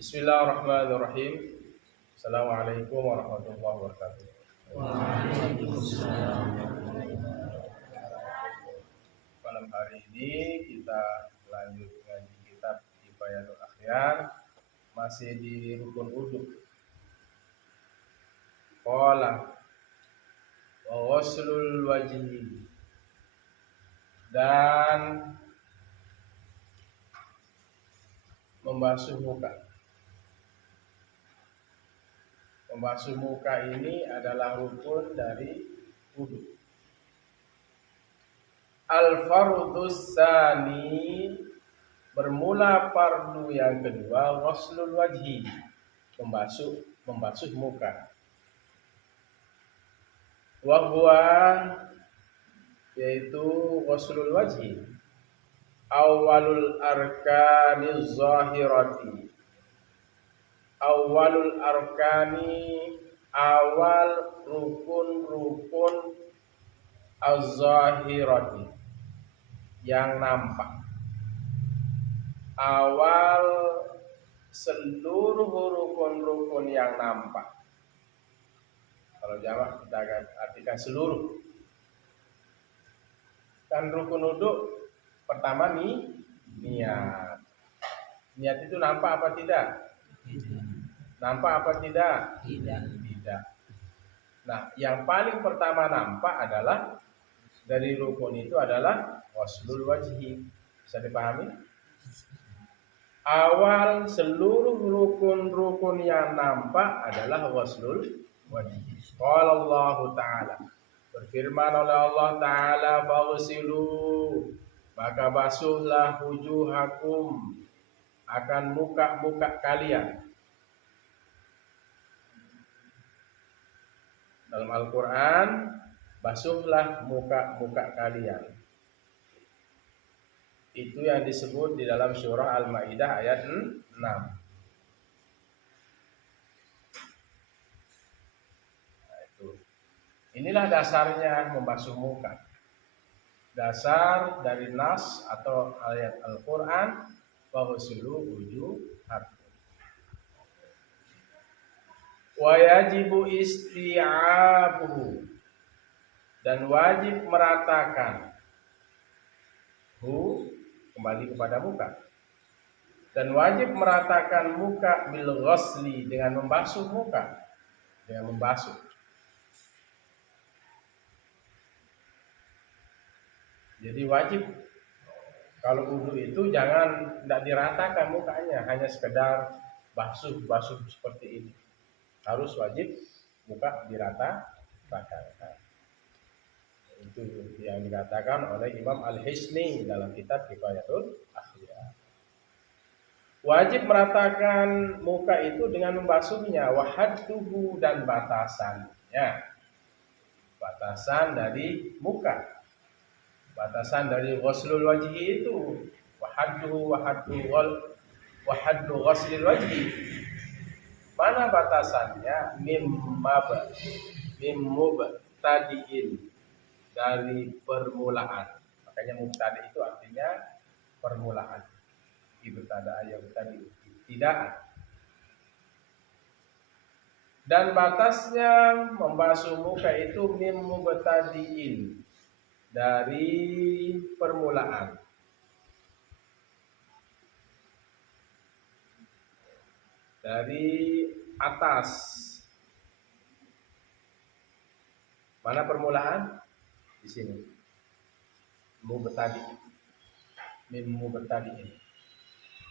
Bismillahirrahmanirrahim. Assalamualaikum warahmatullahi wabarakatuh. Waalaikumsalam. Malam hari ini kita lanjut ngaji kitab Kifayatul Akhyar, masih di rukun uduk. Qala wa ghuslul wajhi, dan membasuh muka. Membasuh muka ini adalah rukun dari wudu. Al-fardhus tsani, bermula fardu yang kedua, ghuslul wajhi, membasuh muka. Wa huwa, yaitu ghuslul wajhi, awalul arkaniz zahirati, awalul arkani, awal rukun-rukun az-zahirati, yang nampak. Awal seluruh rukun-rukun yang nampak. Kalau jamak kita akan artikan seluruh. Kan rukun wudhu pertama nih niat. Niat itu nampak apa tidak? Nampak apa tidak? Tidak. Nah, yang paling pertama nampak adalah dari rukun itu adalah ghuslul wajhi. Bisa dipahami? Awal seluruh rukun-rukun yang nampak adalah ghuslul wajhi. Qala Allah Ta'ala, berfirman oleh Allah Ta'ala, faghsilu, maka basuhlah wujuhakum, akan muka-muka kalian. Dalam Al-Quran, basuhlah muka-muka kalian. Itu yang disebut di dalam surah Al-Maidah ayat 6. Nah, itu. Inilah dasarnya membasuh muka. Dasar dari nas atau ayat Al-Quran, faghsilu wujuhakum. Wa yajibu isti'abuhu, dan wajib meratakan kembali kepada muka, dan wajib meratakan muka bil ghusli, dengan membasuh muka, dengan membasuh. Jadi wajib kalau wudu itu tidak diratakan mukanya, hanya sekedar basuh seperti ini. Harus wajib muka diratakan. Itu yang dikatakan oleh Imam Al-Hisni dalam kitab Kifayatul Akhyar. Wajib meratakan muka itu dengan membasuhnya, wahadduhu, dan batasannya. Batasan dari muka, batasan dari ghuslul wajhi itu, wahaddu ghuslil wajhi. Mana batasannya? Mim mubtadi'in, dari permulaan. Makanya mubtadi itu artinya permulaan. Ibtada yang tadi tidak. Dan batasnya membasuh muka itu mim mubtadi'in, dari permulaan. Dari atas. Mana permulaan? Di sini. Mubtadi. Mim mubtadi'in.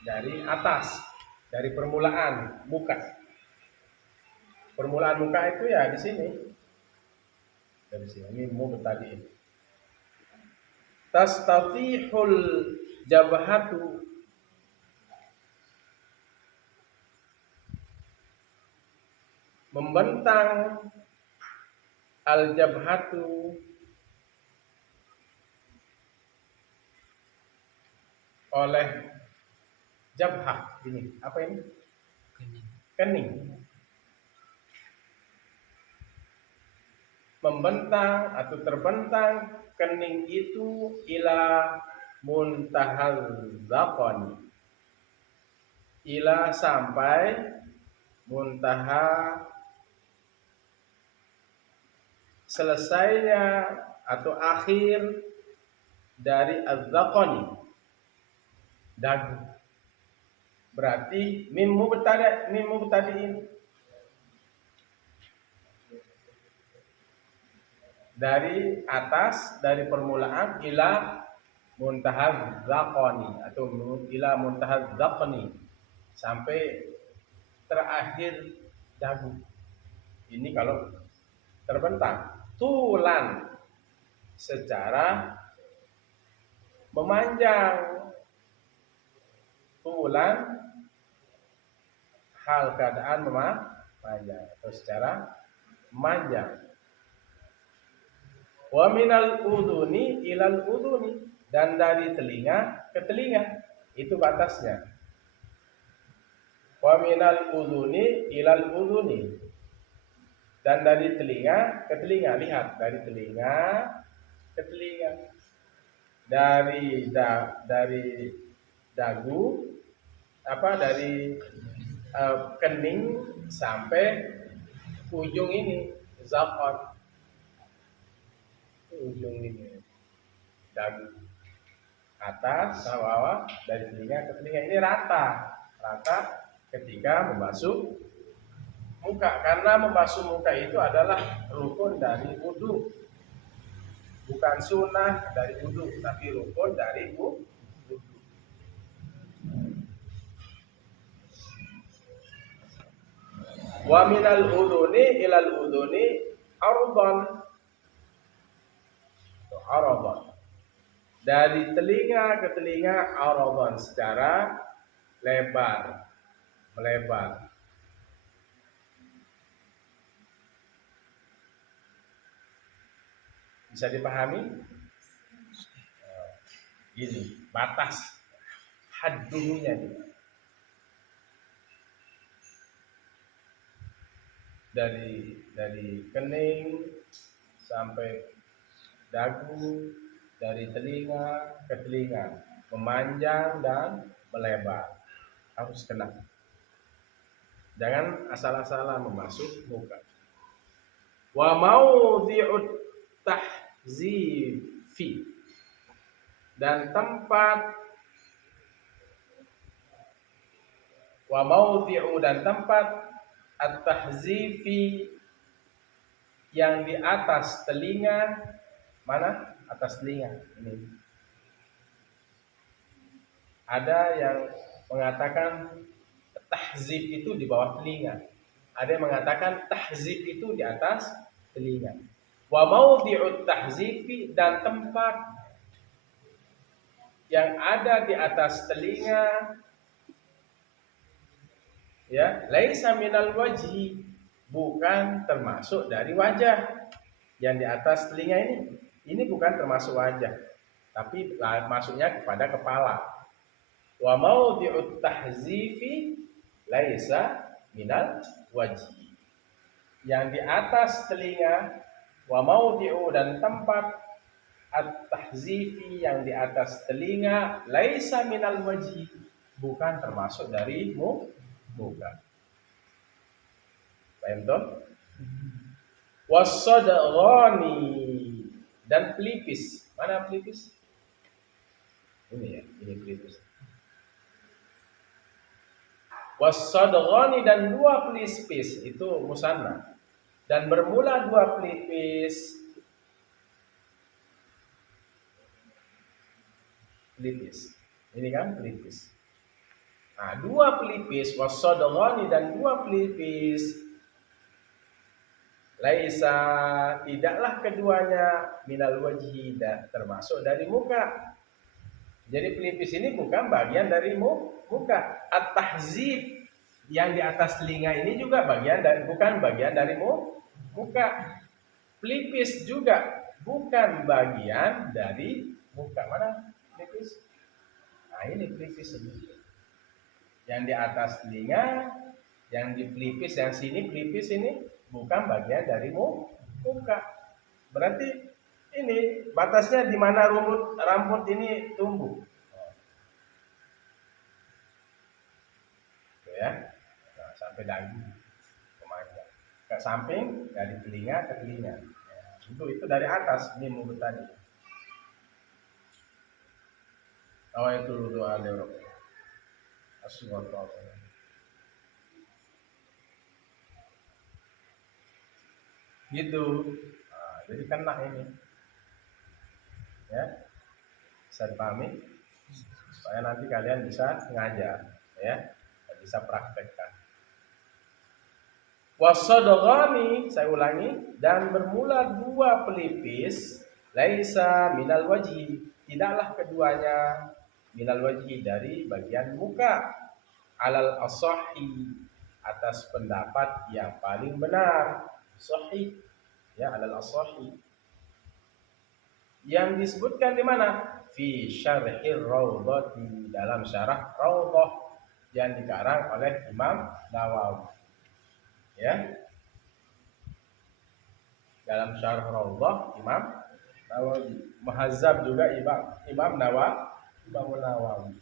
Dari atas, dari permulaan muka. Permulaan muka itu ya di sini. Dari sini mim mubtadi'in. Tastatihul jabhatu, membentang, al-jabhatu, oleh jabhah. Ini apa ini? Kening. Membentang atau terbentang kening itu ila muntahal dzaqani, ila sampai muntaha selesainya atau akhir dari az-zaqani dagu. Berarti mim mubtadi'in dari atas, dari permulaan ila muntahaz zaqani atau ila muntahaz zaqni sampai terakhir dagu. Ini kalau terbentang tulan secara memanjang, tulan hal keadaan memanjang atau secara memanjang. Wa minal udhuni ilal udhuni, dan dari telinga ke telinga, itu batasnya. Wa minal udhuni ilal udhuni, dan dari telinga ke telinga. Lihat, dari telinga ke telinga, dari dagu dari kening sampai ujung ini zaqan, ujung ini dagu, atas sama bawah, dari telinga ke telinga. Ini rata ketika membasuh muka, karena membasuh muka itu adalah rukun dari wudu, bukan sunnah dari wudu, tapi rukun dari wudu. Wa minal udhuni ilal udhuni ardan, dari telinga ke telinga ardan, secara melebar. Bisa dipahami? Ini batas haddunya ini. Dari kening sampai dagu, dari telinga ke telinga, memanjang dan melebar, harus kena. Jangan asal-asalan membasuh muka. Wa maudhi'ut tahzifi, dan tempat at-tahzifi yang di atas telinga. Mana? Atas telinga ini. Ada yang mengatakan tahzif itu di bawah telinga. Ada yang mengatakan tahzif itu di atas telinga. Wa maudhi'ut tahzifi, dan tempat yang ada di atas telinga, ya, laisa minal wajhi, bukan termasuk dari wajah. Yang di atas telinga ini bukan termasuk wajah, tapi masuknya kepada kepala. Wa maudhi'ut tahzifi laisa minal wajhi, yang di atas telinga. Wa maudhi'u, dan tempat at-tahzifi yang di atas telinga, laisa minal wajhi, bukan termasuk dari muka. Paham toh? Was-sadghani, dan pelipis. Mana pelipis? Ini ya, ini pelipis. Was-sadghani, dan dua pelipis, itu musanna. Dan bermula dua pelipis. Ini kan pelipis. Nah, dua pelipis, was-sadghani, dan dua pelipis. Laisa, tidaklah keduanya minal wajhi, termasuk dari muka. Jadi pelipis ini bukan bagian dari muka. At-tahzib yang di atas telinga ini juga bukan bagian dari muka. Pelipis juga bukan bagian dari muka. Mana pelipis? Nah, ini pelipis ini. Yang di atas telinga, yang di pelipis, yang sini pelipis ini bukan bagian dari muka. Berarti ini batasnya di mana rambut ini tumbuh. sampai dagu, memanjang. Ke samping dari telinga ke telinga. Ya, itu dari atas ini mulut tadi. Itu doa lewat. Assalamualaikum. Gitu. Nah, jadi kena ini. Ya. Bisa dipahami supaya nanti kalian bisa ngajar, ya. Bisa praktekkan. Wasadghani, saya ulangi, dan bermula dua pelipis, laisa minal wajhi, tidaklah keduanya minal wajhi dari bagian muka, alal asahi, atas pendapat yang paling benar, sahih, ya, alal asahi. Yang disebutkan di mana? Fi syarhir Raudhati, dalam syarah Raudhah yang dikarang oleh Imam Nawawi. Ya. Dalam syarah Raudhah Imam Nawawi. Muhazzab juga Imam Nawawi.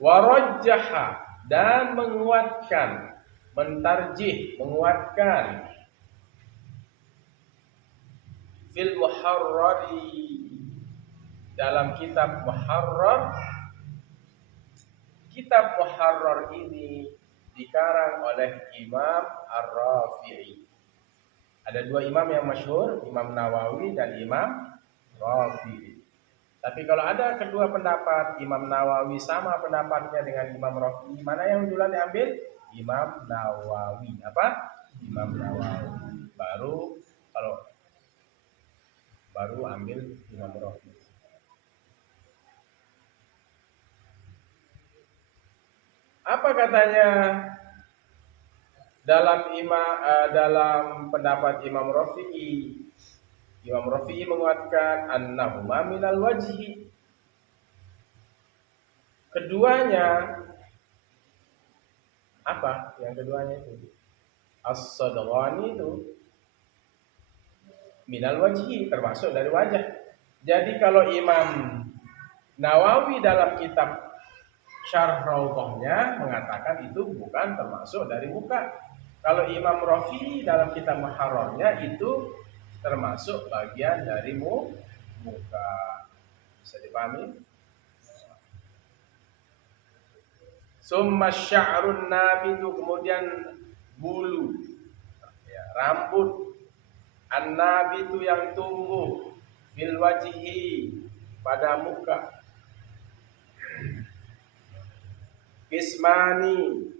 Warajjaha, dan menguatkan, mentarjih, menguatkan, fil muharrari, dalam kitab Muharrar. Kitab Muharrar ini dikarang oleh Imam Ar-Rafi'i. Ada dua imam yang masyhur, Imam Nawawi dan Imam Rafi'i. Tapi kalau ada kedua pendapat, Imam Nawawi sama pendapatnya dengan Imam Rafi'i, mana yang duluan diambil? Imam Nawawi. Apa? Imam Nawawi. Baru ambil Imam Rafi'i. Apa katanya dalam pendapat Imam Rafi'i? Imam Rafi'i menguatkan annahuma minal wajhi. Keduanya apa? Yang keduanya itu as-sadghani itu minal wajhi, termasuk dari wajah. Jadi kalau Imam Nawawi dalam kitab Syarh Raudhahnya mengatakan itu bukan termasuk dari muka. Kalau Imam Rafi'i dalam kitab Muharrarnya itu termasuk bagian dari muka. Bisa dipahami? Summa sya'run nabitu, kemudian bulu, ya, rambut, an-nabitu yang tumbuh, fil wajhi, pada muka. Kismani,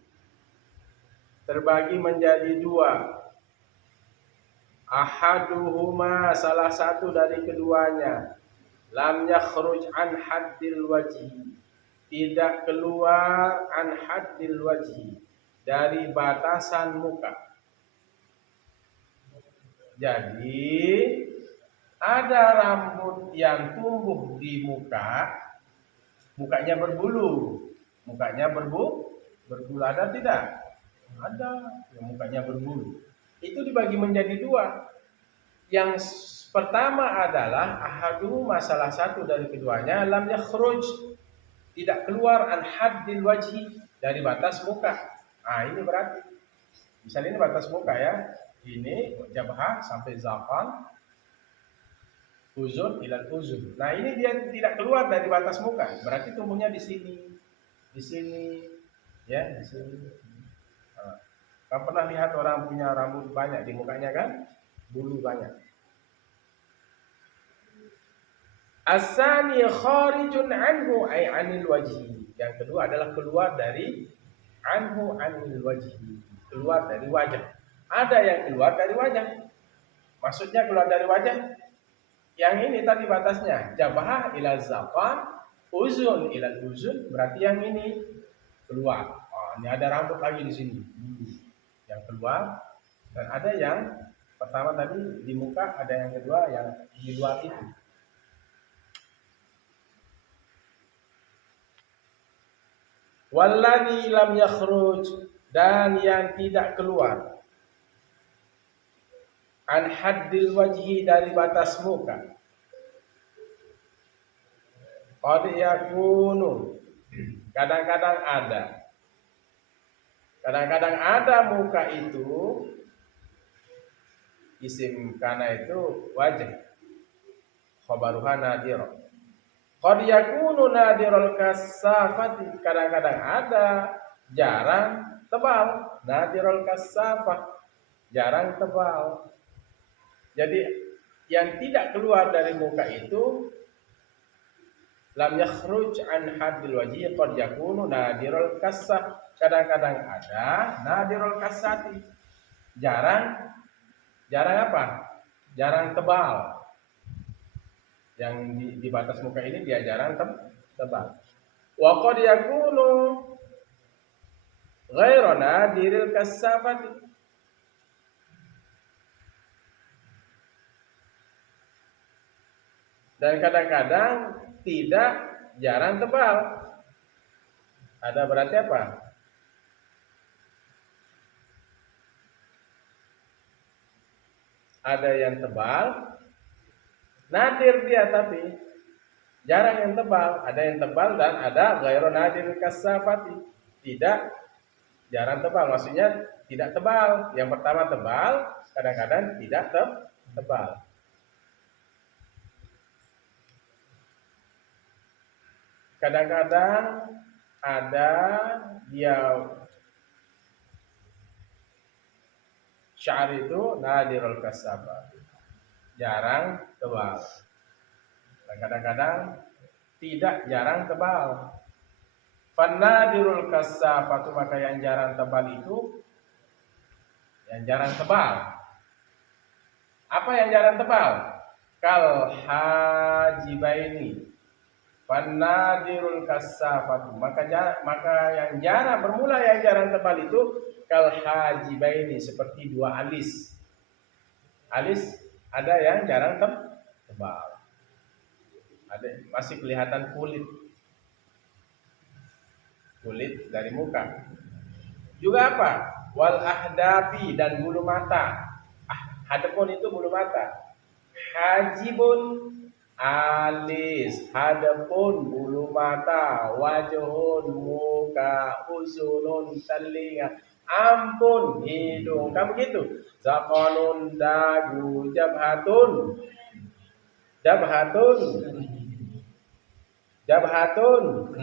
terbagi menjadi dua. Ahaduhuma, salah satu dari keduanya, lam yakhruj an haddil wajhi, tidak keluar an haddil wajhi, dari batasan muka. Jadi ada rambut yang tumbuh di muka, mukanya berbulu. Mukanya berbulu ada tidak? Ada, yang mukanya berbulu. Itu dibagi menjadi dua. Yang pertama adalah ahadu, salah satu dari keduanya, lam yakhruj, tidak keluar an haddil wajhi, dari batas muka. Ini berarti misalnya ini batas muka, ya. Ini jabhah sampai zafan, uzun ilal uzun. Nah, ini dia tidak keluar dari batas muka, berarti tumbuhnya di sini, ya, di sini. Kamu pernah lihat orang punya rambut banyak di mukanya, kan? Bulu banyak. Asani kharijun anhu ay anil wajhi. Yang kedua adalah keluar dari anhu anil wajhi, keluar dari wajah. Ada yang keluar dari wajah. Maksudnya keluar dari wajah, yang ini tadi batasnya jabhah ila zafan, uzun ila uzun, berarti yang ini keluar. Ini ada rambut lagi di sini yang keluar, dan ada yang pertama tadi di muka, ada yang kedua yang di luar itu. Walladzi lam yakhruj, dan yang tidak keluar an haddil wajhi, dari batas muka. Qad yakunu, Kadang-kadang ada. Kadang-kadang ada muka itu isim kana itu wajah. Khabaruha nadir. Qad yakunu nadirul kasafati. Kadang-kadang ada, jarang tebal. Nadirul kasafah, jarang tebal. Jadi yang tidak keluar dari muka itu lam yakhruj an haddil wajhi qad yakunu nadirul kasah. Kadang-kadang ada nadirul kasati. Jarang apa? Jarang tebal. Yang di batas muka ini dia jarang tebal. Wa qad yakunu ghairu nadiril kasafati. Dan kadang-kadang tidak jarang tebal. Ada berarti apa? Ada yang tebal, nadir dia tapi jarang yang tebal. Ada yang tebal dan ada ghairu nadir kasafati. Tidak jarang tebal, maksudnya tidak tebal. Yang pertama tebal, kadang-kadang tidak tebal. Kadang-kadang ada dia syar itu nadirul kasafah, jarang tebal. Dan kadang-kadang tidak jarang tebal. Fanadirul kasafatu, maka yang jarang tebal itu yang jarang tebal. Apa yang jarang tebal? Kal hajibaini. Fanadirul kasafatu, maka yang jarang bermula yang jarang tebal itu kal hajibaini, seperti dua alis. Alis ada yang jarang tebal. Ada masih kelihatan kulit dari muka. Juga apa? Wal ahdafi, dan bulu mata. Hadapun itu bulu mata. Hajibun alis, hadapun bulu mata, wajhun muka, uzunun telinga, ampun hidung. Kan begitu? Zakonun dagu, jabhatun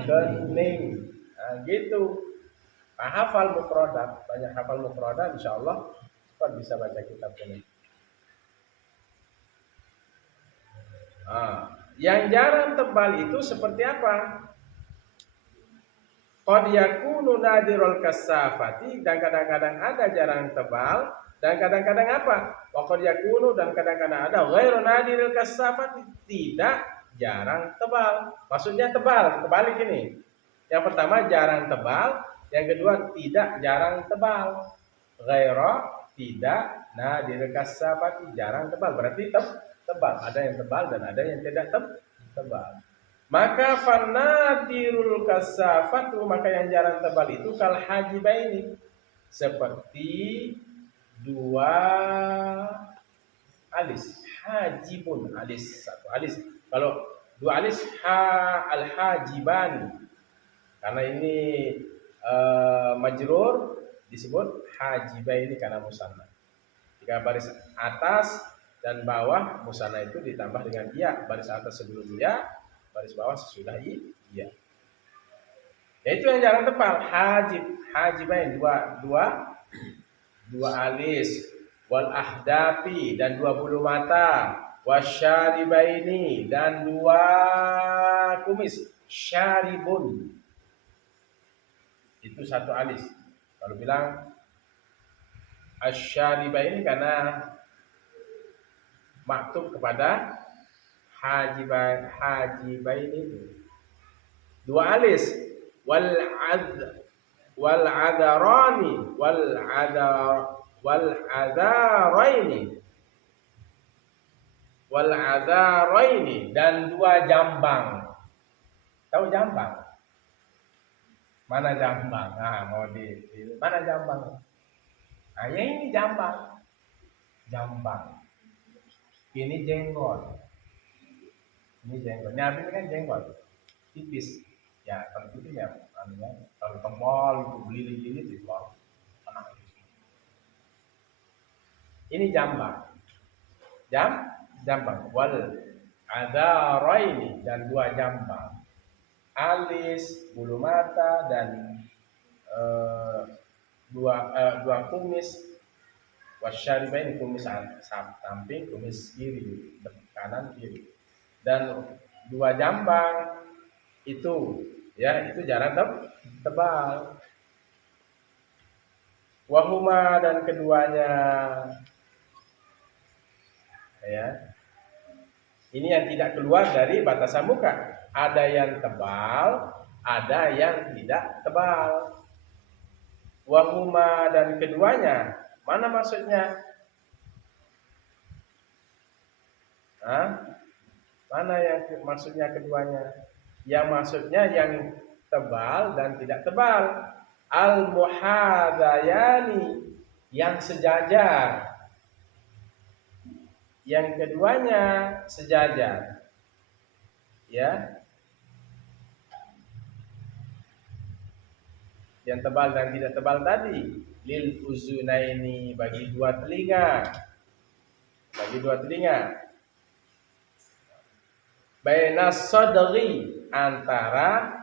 kening. Nah, gitu. Hafal mufradat, banyak hafal mufradat, insyaallah cepat bisa baca kitab ini. Yang jarang tebal itu seperti apa? Qad yakunu nadirul kasafati, dan kadang-kadang ada jarang tebal, dan kadang-kadang apa? Wa qad yakunu, dan kadang-kadang ada ghairu nadirul kasafati, tidak jarang tebal. Maksudnya tebal, terbalik ini. Yang pertama jarang tebal, yang kedua tidak jarang tebal. Ghairu, tidak, nadirul kasafati, jarang tebal, berarti tebal. Ada yang tebal dan ada yang tidak tebal. Maka fanadirul kasafatu, maka yang jarang tebal itu kal hajibaini, seperti dua alis. Hajibun, alis, satu alis. Kalau dua alis, al hajibani, karena ini majrur disebut hajibaini karena musanna. Jika baris atas dan bawah musanna itu ditambah dengan ya, baris atas sebelum ya, baris bawah sesudah iya. Itu yang jarang tebal. Hajibain, dua alis, wal ahdafi, dan dua bulu mata, wasyaribaini, dan dua kumis. Syaribun, itu satu alis. Kalau bilang asyaribaini karena maktub kepada hajibain itu dua alis. Wal adaraini, dan dua jambang. Tahu jambang? Mana jambang? Mau di mana jambang? Ya ini jambang. Ini jenggot. Ini kan jenggot tipis. Ya tentunya kalau tebal itu beli itu baru anak itu. Ini jambang wal adaraini dan dua jambang, alis, bulu mata dan dua kumis, wasyaribain kumis samping, kumis kiri, kanan kiri, dan dua jambang itu ya itu jarak tebal. Wahuma dan keduanya ya ini yang tidak keluar dari batasan muka, ada yang tebal, ada yang tidak tebal. Wahuma dan keduanya, mana maksudnya? Mana yang maksudnya keduanya? Yang maksudnya yang tebal dan tidak tebal. Al-muhadayani, yang sejajar. Yang keduanya sejajar. Ya. Yang tebal dan tidak tebal tadi, lil uzunaini, bagi dua telinga. Bainas sadri, antara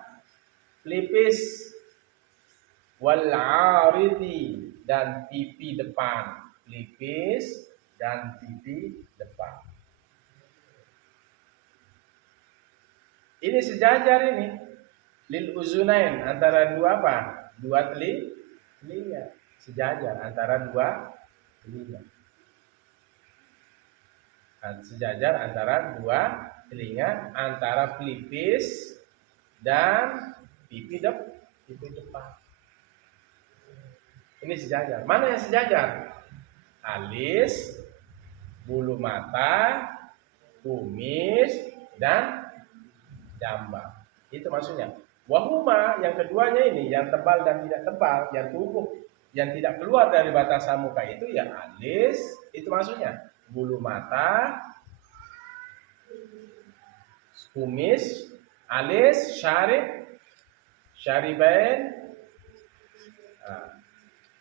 pelipis, wal aridi, dan pipi depan. Pelipis dan pipi depan. Ini sejajar ini. Lil uzunain, antara dua apa? Dua telinga. Sejajar antara dua telinga. Sejajar antara dua telinga, antara pelipis dan pipi depan. Ini sejajar. Mana yang sejajar? Alis, bulu mata, kumis, dan jambang. Itu maksudnya. Wahuma, yang keduanya ini, yang tebal dan tidak tebal, yang tubuh, yang tidak keluar dari batasan muka itu ya alis, itu maksudnya. Bulu mata, kumis, alis, syaribain,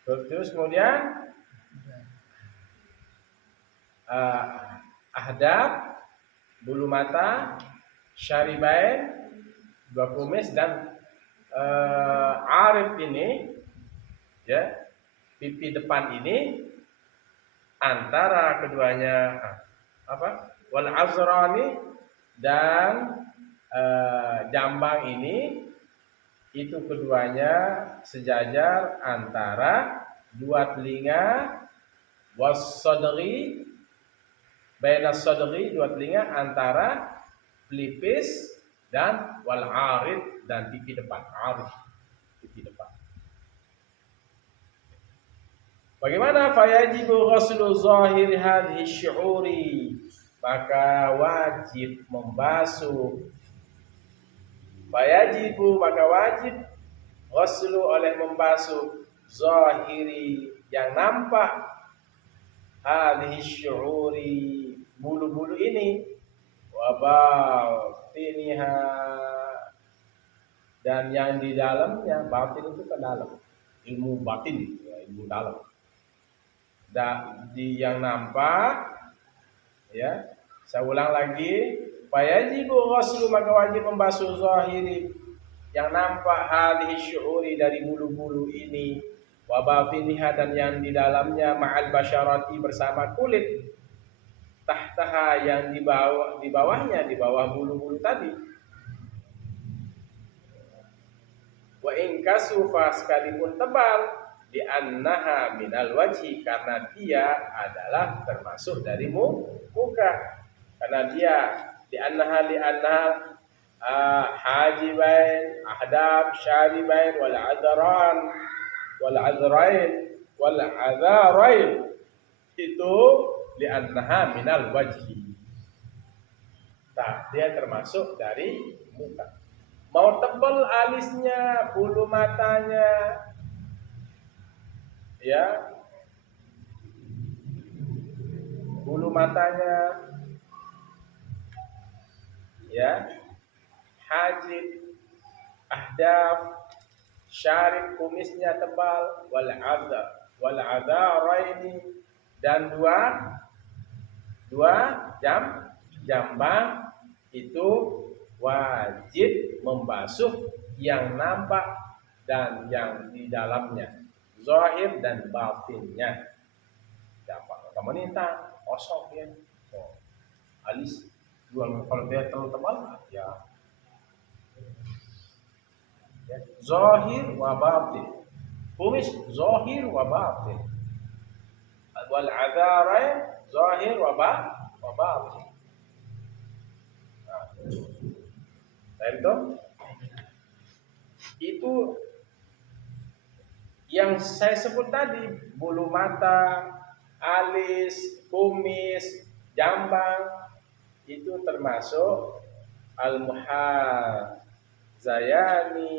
terus kemudian ahdab, bulu mata, syaribain, dua kumis, dan arif ini ya, pipi depan ini, antara keduanya wal azrani, dan jambang ini, itu keduanya sejajar antara dua telinga, was sadri, bainas sadri, dua telinga, antara pelipis dan wal arid, dan pipi depan. Arid, pipi depan. Bagaimana? Fayajibu ghuslu zahir hadhihi syu'uri, maka wajib membasuh. Fayajibu, maka wajib, ghuslu, oleh membasuh, zahiri, yang nampak, hadhihi syu'uri, bulu-bulu ini, wa batiniha, dan yang di dalamnya. Batin itu ke dalam, ilmu batin, ilmu dalam. Di yang nampak ya. Saya ulang lagi, fayajibu ghuslu, maka wajib membasuh zahiri, yang nampak, hadhihi syu'uri, dari bulu-bulu ini, wa batiniha, dan yang di dalamnya, ma'al basyarati, bersama kulit, tahtaha, yang di bawahnya, di bawah bulu-bulu tadi. Wa in kasufa, sekalipun tebal, di annaha minal wajhi, karena dia adalah termasuk dari muka, karena dia di annaha hajibain, ahdab, syaribain, wal azrain, itu di annaha minal wajhi, dia termasuk dari muka. Mau tebal alisnya, bulu matanya, ya, bulu matanya, ya, hajib, ahdaf, syarib kumisnya tebal, wal adharaini, dan dua jambang itu wajib membasuh yang nampak dan yang di dalamnya, zahir dan batinnya. Dampak pemerintah kosong ya, alis kalau dia terlalu tebal ya, zahir wa batin, kumis zahir wa batin, wal adharain zahir wa batin. Itu yang saya sebut tadi, bulu mata, alis, kumis, jambang, itu termasuk al-muhazayani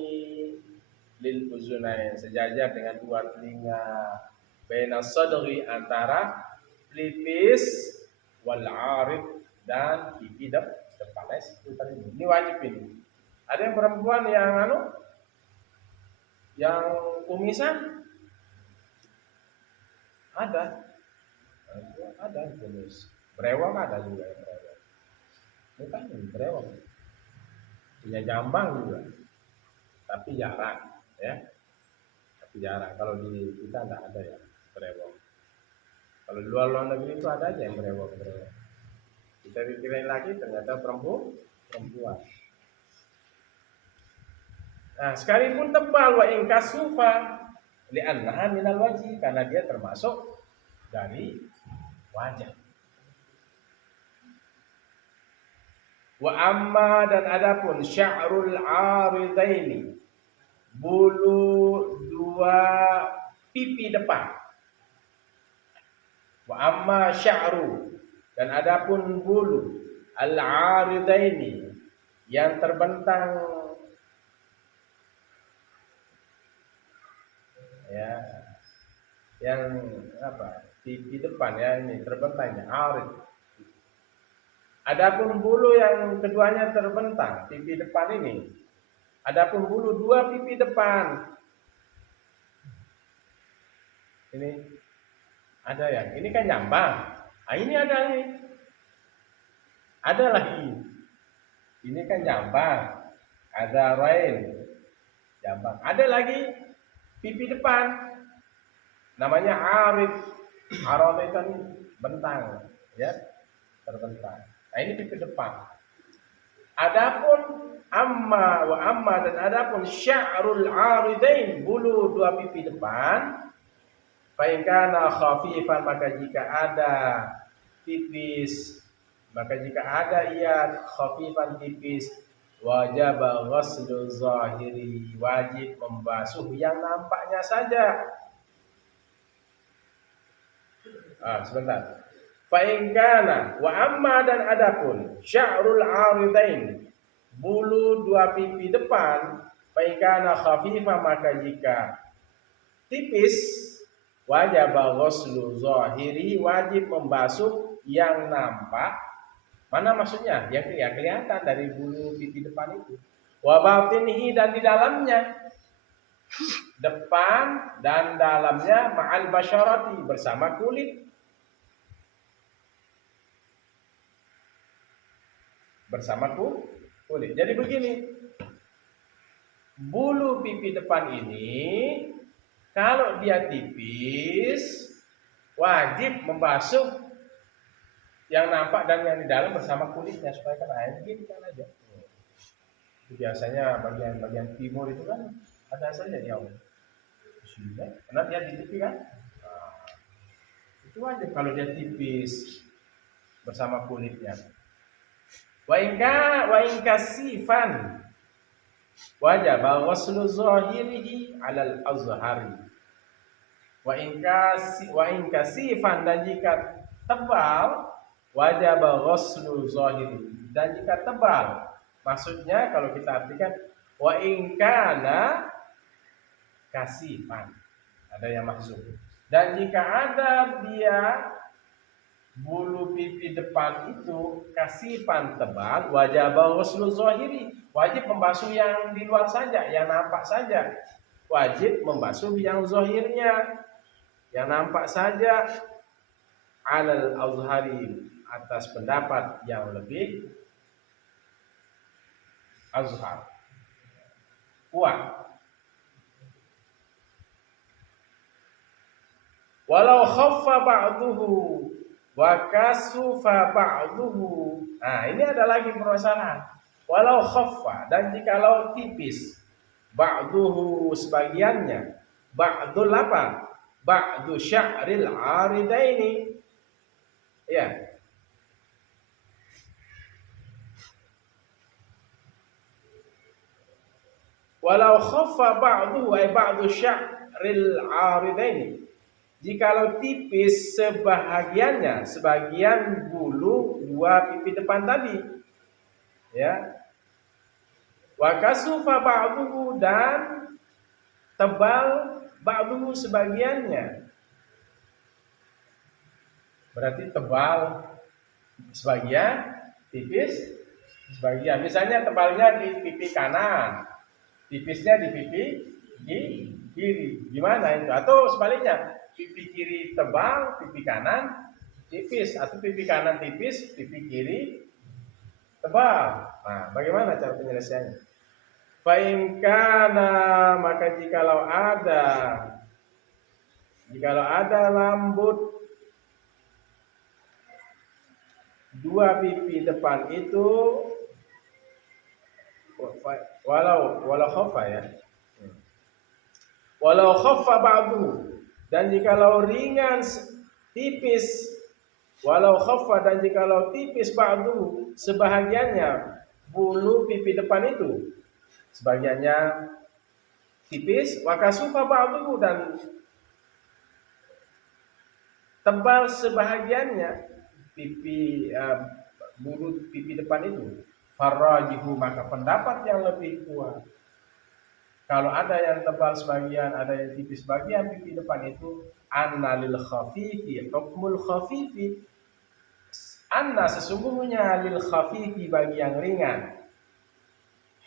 lil uzunain, sejajar dengan dua telinga, baina sadri, antara pelipis, wal arid, dan pipi depan. Ini wajib ini. Ada yang perempuan yang kumisan? Ada kumis. Brewok ada juga yang brewok. Bukan brewok. Punya jambang juga. Tapi jarang, ya. Kalau di kita enggak ada ya brewok. Kalau di luar negeri itu ada aja yang brewok. Kita pikirin lagi, ternyata perempuan. Nah, sekalipun tebal, wa in kasufa li'annaha minal wajhi, karena dia termasuk dari wajah. Wa amma, dan adapun sya'rul aridaini, bulu dua pipi depan. Wa amma sya'ru, dan adapun bulu al-aridaini, yang terbentang, ya, yang pipi depan ya, ini terbentangnya arid. Adapun bulu yang keduanya terbentang, pipi depan ini. Adapun bulu dua pipi depan, ini ada yang ini kan nyambang. Ini ada lagi. Ini kan nyambang, ada rain, jambang. Ada lagi pipi depan, namanya arid. Arid itu kan bentang, ya, terbentang. Nah, ini pipi depan. Adapun amma dan adapun sya'rul aridain, bulu dua pipi depan, fa in kana khafifan, maka jika ada tipis, maka jika ada ia khafifan tipis, wajib ghuslu zahiri, wajib membasuh yang nampaknya saja. Sebentar. Fa in kana, wa amma, dan adapun sya'rul aridain, bulu dua pipi depan, fa in kana khafifan, maka jika tipis, wajib ghuslu zahiri, wajib membasuh yang nampak. Mana maksudnya? Yang kelihatan dari bulu pipi depan itu. Wa batinihi, dan di dalamnya. Depan dan dalamnya, ma'al basyarati, bersama kulit. Bersama kulit. Jadi begini, bulu pipi depan ini kalau dia tipis, wajib membasuh yang nampak dan yang di dalam bersama kulitnya, supaya kan air begini kan aja. Biasanya bagian timur itu kan ada saja dia karena dia di pipi kan. Itu wajib kalau dia tipis bersama kulitnya. Wa in kasifan, wajib ghuslu zahirihi 'alal azhari. Wa in kasifan, dan jika tebal, wajib ghuslu zahirihi, dan jika tebal, maksudnya kalau kita artikan wa in kana kasifan, ada yang maksud. Dan jika ada dia bulu pipi depan itu kasipan tebal, wajib ghuslu zahiri, wajib membasuh yang di luar saja, yang nampak saja. Wajib membasuh yang zahirnya, yang nampak saja. Alal azhari, atas pendapat yang lebih azhar, kuat. Walau khaffa ba'duhu wa kasufa ba'duhu. Nah, ini ada lagi permasalahan. Walau khaffa, dan jikalau tipis, ba'duhu sebagiannya, ba'dul apa? Ba'du sya'ril aridaini. Ya. Walau khaffa ba'duhu ay ba'du sya'ril aridaini. Jikalau tipis sebahagiannya, sebagian bulu dua pipi depan tadi, ya. Wa kasufa ba'duhu, dan tebal ba'duhu sebagiannya. Berarti tebal sebagian, tipis sebagian. Misalnya tebalnya di pipi kanan, tipisnya di pipi kiri. Gimana itu? Atau sebaliknya, pipi kiri tebal, pipi kanan tipis, atau pipi kanan tipis, pipi kiri tebal. Nah, bagaimana cara penyelesaiannya? Fa in kana, maka jikalau ada rambut dua pipi depan itu, walau khaffa, ya. Walau khaffa ba'du, dan jikalau ringan tipis, walau khaffa, dan jikalau tipis ba'du sebahagiannya, bulu pipi depan itu sebagiannya tipis, wa kasufa ba'du, dan tebal sebahagiannya pipi bulu pipi depan itu, farajihu, maka pendapat yang lebih kuat, kalau ada yang tebal sebagian, ada yang tipis sebagian pipi depan itu, anna lil khafifi hukmul khafifi, anna sesungguhnya lil khafifi bagi yang ringan,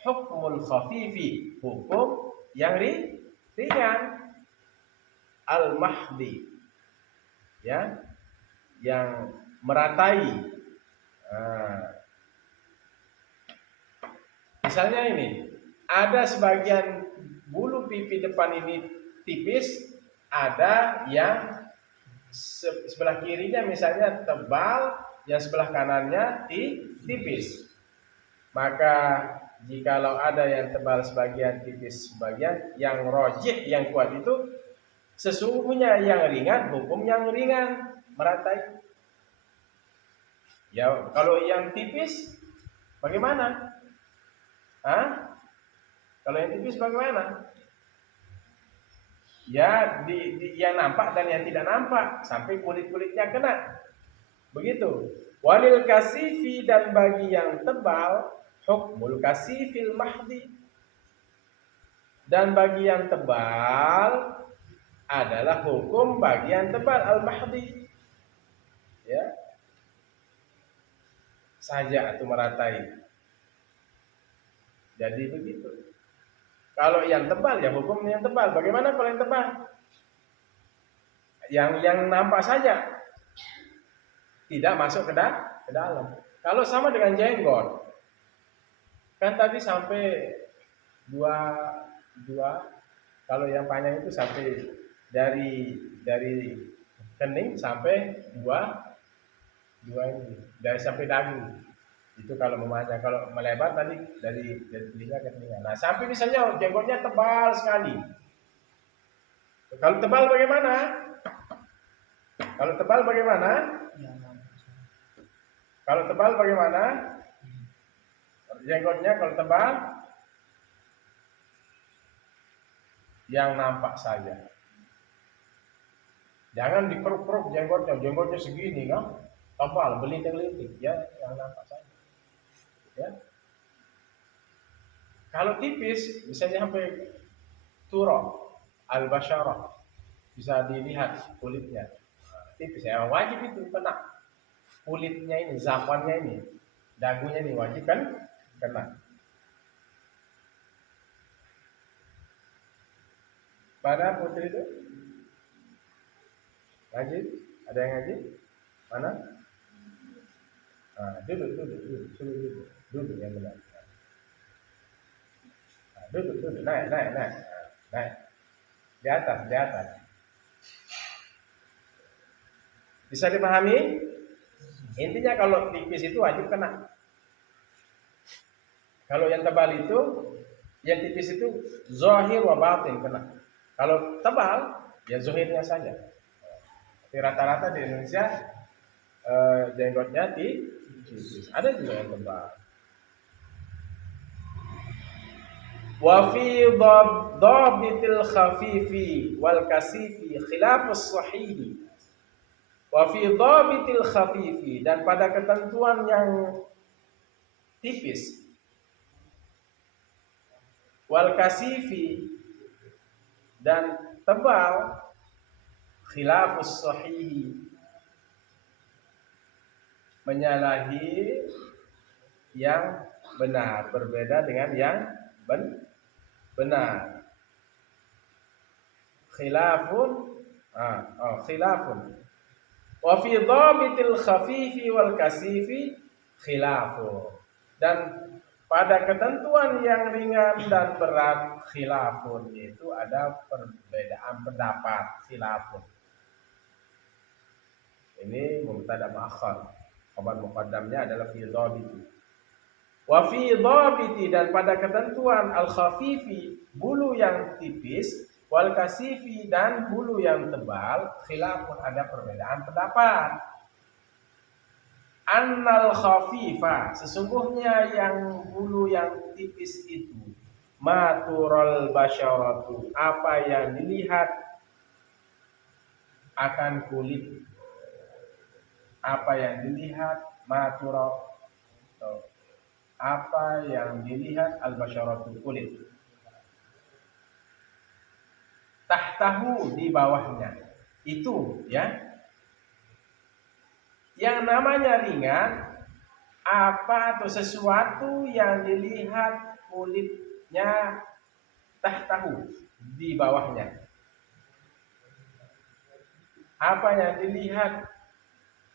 hukmul khafifi hukum yang ringan, al mahdi, ya, yang meratai. Misalnya ini, ada sebagian bulu pipi depan ini tipis, ada yang sebelah kirinya misalnya tebal, yang sebelah kanannya tipis. Maka jikalau ada yang tebal sebagian, tipis sebagian, yang rojih, yang kuat itu sesungguhnya yang ringan, hukum yang ringan, meratai. Ya, kalau yang tipis bagaimana? Kalau yang tipis bagaimana? Ya, yang nampak dan yang tidak nampak, sampai kulit-kulitnya kena. Begitu. Walil kasifi, dan bagi yang tebal, hukmul kasifil mahdi, dan bagi yang tebal adalah hukum bagi yang tebal al mahdi, ya, saja atau meratai. Jadi begitu. Kalau yang tebal, ya hukumnya yang tebal. Bagaimana kalau yang tebal? Yang nampak saja, tidak masuk ke dalam. Kalau sama dengan jenggot, kan tadi sampai dua. Kalau yang panjang itu sampai dari kening sampai dua ini, dari sampai dagu. Itu kalau memanjang. Kalau melebar tadi dari telinga ke telinga. Nah, sampai misalnya jenggotnya tebal sekali. Kalau tebal bagaimana? Kalau tebal bagaimana? Kalau tebal bagaimana? Jenggotnya kalau tebal, yang nampak saja. Jangan dikeruk-keruk jenggotnya segini, kan? Tebal, belinting-linting, ya, yang nampak saja. Ya. Kalau tipis, misalnya sampai turab al-basyarah, bisa dilihat kulitnya. Tipis, ya, wajib itu kena. kulitnya ini, zakonnya ini, dagunya ini wajib kan kena. Mana putri itu? Ngaji? Ada yang ngaji? Mana? Nah, duduk, suruh duduk, duduk yang benar. Nah, duduk, naik, naik, di atas. Bisa dipahami? Intinya kalau tipis itu wajib kena. Kalau yang tebal itu, yang tipis itu zahir wa batin kena. Kalau tebal, ya zahirnya saja. Tapi rata-rata di Indonesia jenggotnya tipis. Ada juga yang tebal. Wa fi dhabitil khafifi wal kasifi khilafus sahihi. Wa fi dhabitil khafifi, dan pada ketentuan yang tipis, wal kasifi, dan tebal, khilafus sahihi, menyalahi yang benar, berbeda dengan yang benar. Khilafun. Wa fi dhabitil khafifi wal kasifi khilafun, dan pada ketentuan yang ringan dan berat khilafun, itu ada perbedaan pendapat. Khilafun ini mubtada muakhar, khabar muqaddamnya adalah fi dhabiti. Wa fi dhabiti, dan pada ketentuan al khafifi, bulu yang tipis, wal kasifi, dan bulu yang tebal, khilafun, ada perbedaan pendapat. Annal khafifa, sesungguhnya yang bulu yang tipis itu, matural basyaratu, apa yang dilihat akan kulit, apa yang dilihat, matural, apa yang dilihat, al basyaratu, kulit, tahtahu, di bawahnya. Itu ya, yang namanya ringan, apa atau sesuatu yang dilihat kulitnya, tahtahu, di bawahnya. Apa yang dilihat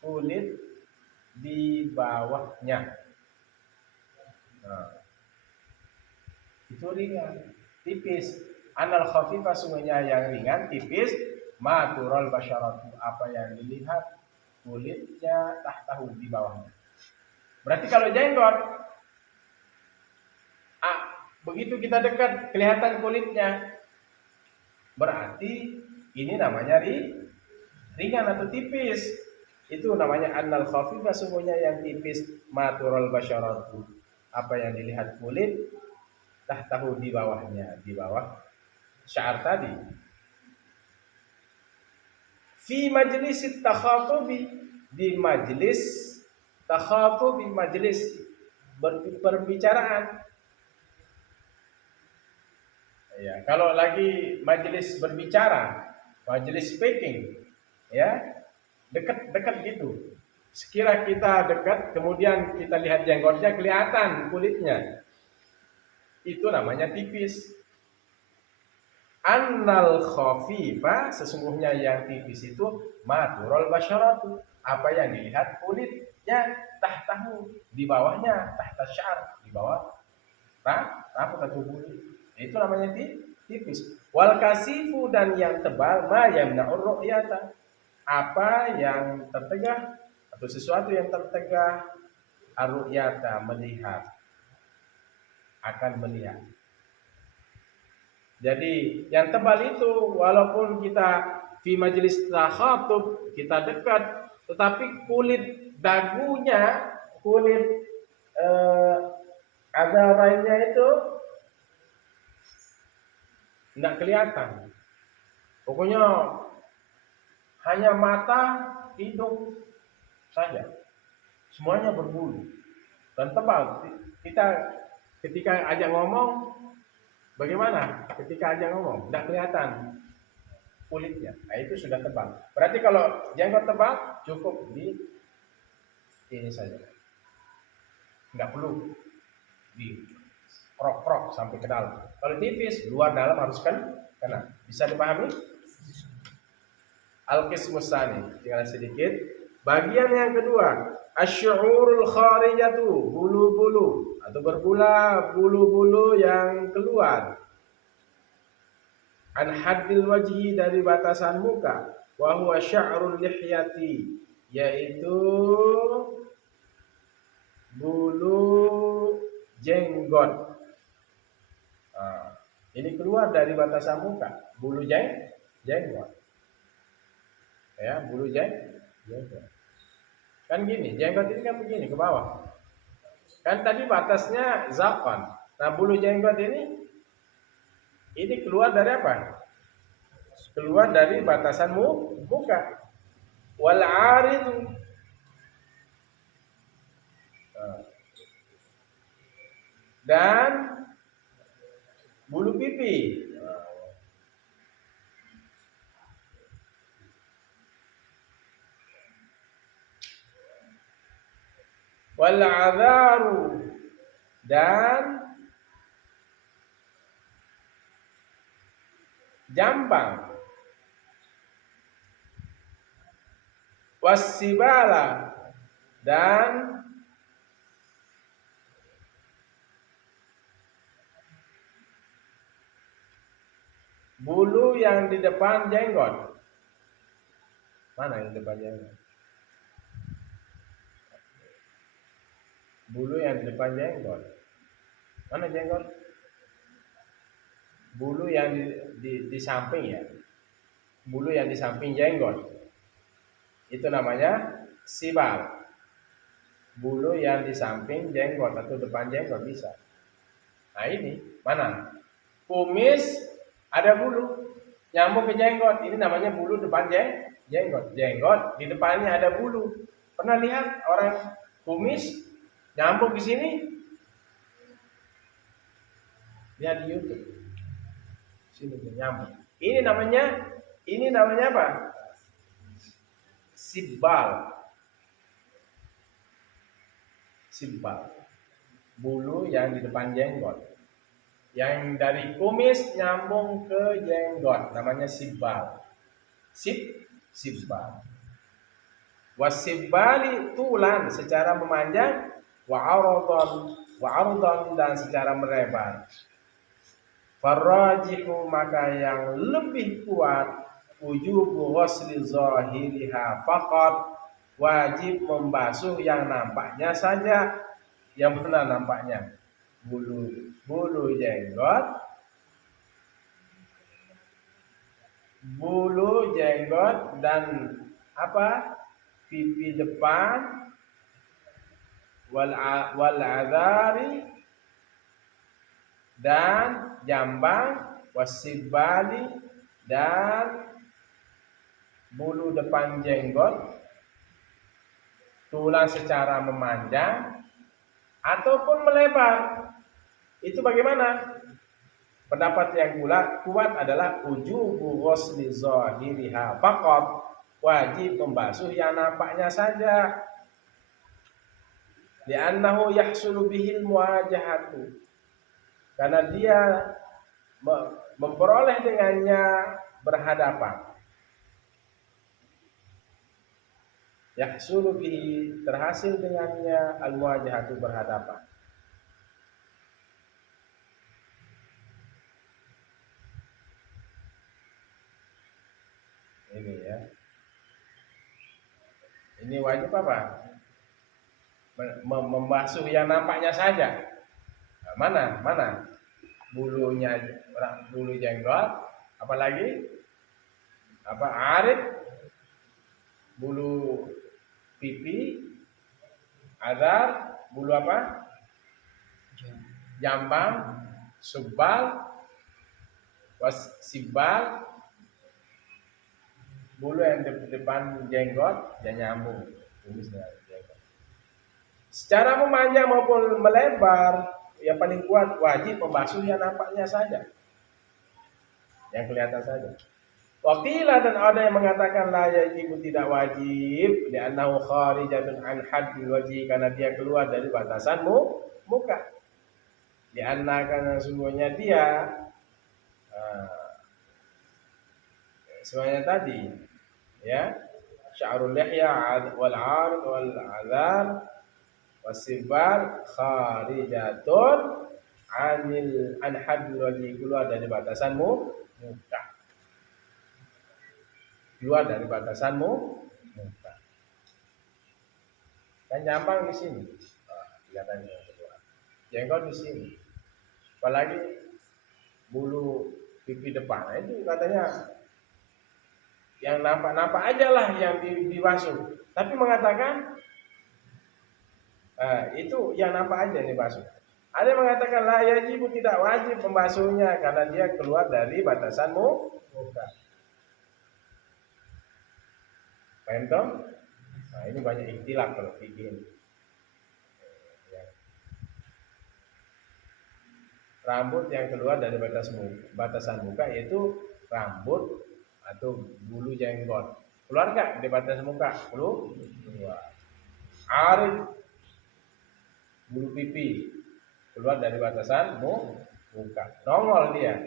kulit di bawahnya. Nah, itu ringan, tipis. Anal khafifah, sungguhnya yang ringan, tipis, matural basyaratu, apa yang dilihat kulitnya, tahtahu, di bawahnya. Berarti kalau jenggot, begitu kita dekat kelihatan kulitnya, berarti ini namanya ringan atau tipis. Itu namanya annal khafifah, sungguhnya yang tipis, matural basyaratu, apa yang dilihat kulit, tahtahu, di bawahnya, di bawah sya'r tadi. Fi majlis takhatubi, di majlis takhatubi, majlis berbicaraan. Ya, kalau lagi majlis berbicara, majlis speaking, ya, dekat gitu. Sekira kita dekat, kemudian kita lihat jenggotnya, kelihatan kulitnya, itu namanya tipis. Annal khafifa, sesungguhnya yang tipis itu, matural basyaratu, apa yang dilihat kulitnya, tahtahu, di bawahnya, tahta syar, di bawah rambut atau kulit. Itu namanya tipis. Wal kasifu, dan yang tebal, ma yamna'ur ru'yata, apa yang tertegah atau sesuatu yang tertegah, ar-ru'yata, melihat, akan melihat. Jadi yang tebal itu, walaupun kita fi majlis takhatub, kita dekat, tetapi kulit dagunya, kulit agaranya itu tidak kelihatan. Pokoknya hanya mata, hidung saja, semuanya berbulu dan tebal. Kita ketika ajak ngomong, bagaimana? Ketika ajak ngomong, tidak kelihatan kulitnya. Nah, itu sudah tebal. Berarti kalau jenggot tebal, cukup Ini saja. Nggak perlu di prok sampai ke dalam. Kalau tipis, luar dalam harus kena. Bisa dipahami? Al-qismus tsani, tinggal sedikit. Bagian yang kedua, asy'urul kharijatu, bulu-bulu atau berpula bulu-bulu yang keluar. An haddil wajhi, dari batasan muka. Wa huwa sya'rul lihyati, yaitu bulu jenggot. Ini keluar dari batasan muka, bulu jenggot. Ya, bulu jenggot. Kan gini, jenggot ini kan begini ke bawah. Kan tadi batasnya zakon. Nah, bulu jenggot ini keluar dari apa? Keluar dari batasan muka. Wal aridu. Dan bulu pipi. Wal adharu, dan jambang. Wasibala, dan bulu yang di depan jenggot. Mana yang di depan jenggot? Bulu yang di depan jenggot. Mana jenggot? Bulu yang di samping ya. Bulu yang di samping jenggot. Itu namanya sibal. Bulu yang di samping jenggot atau depan jenggot bisa. Nah ini mana? Kumis ada bulu nyambung ke jenggot. Ini namanya bulu depan jenggot. Jenggot di depannya ada bulu. Pernah lihat orang kumis nyambung ke sini? Lihat di YouTube. Sini nyambung. Ini namanya apa? Sibal. Bulu yang di depan jenggot. Yang dari kumis nyambung ke jenggot namanya sibal. Sibal. Wasibali tulan, secara memanjang, wa aradon dan secara melebar. Farajihu, maka yang lebih kuat, wujubu ghusli zahiriha faqat, wajib membasuh yang nampaknya saja. Yang mana nampaknya? Bulu jenggot, dan apa? Pipi depan, wal adhari, dan jambang, wasibali, dan bulu depan jenggot, tulang secara memanjang ataupun melebar. Itu bagaimana? Pendapat yang kuat adalah wujubu ghusli zahiriha faqat, wajib membasuh yang nampaknya saja. Li'annahu yahsulu bihil muwajahatu, karena dia memperoleh dengannya berhadapan. Yahsulu bihi, terhasil dengannya al-muwajahatu, berhadapan. Ini ya. Ini wajib apa? Membasuh yang nampaknya saja. Mana? Bulu jenggot, apalagi? Arit, bulu pipi, adar, bulu apa? Jambang, subal, wasibal, bulu yang di depan jenggot dan nyambung. Secara memanjang maupun melebar, yang paling kuat wajib membasuh yang nampaknya saja, yang kelihatan saja. Wakilah dan ada yang mengatakan la yajibu tidak wajib li'annahu kharijatun an haddil wajhi karena dia keluar dari batasan muka. Li'anna karena sungguhnya dia semuanya tadi ya sya'rul lihya wal 'arid wal 'adhan wasibal kharijatun an haddil wajhi keluar dari batasan muka. Keluar dari batasanmu muka. Kan jambang di sini. Kelihatannya yang kedua. Jenggot di sini. Apalagi bulu pipi depan. Nah, itu katanya yang nampak-nampak aja lah yang dibasuh. Tapi mengatakan itu yang nampak aja yang dibasuh. Ada yang mengatakan la yajibu tidak wajib membasuhnya karena dia keluar dari batasanmu muka. Paham toh? Nah, ini banyak ikhtilaf kalau fikih. Rambut yang keluar dari batasan muka yaitu rambut atau bulu jenggot. Keluar nggak di batas muka? Keluar. Arid bulu pipi keluar dari batasan muka. Nongol dia.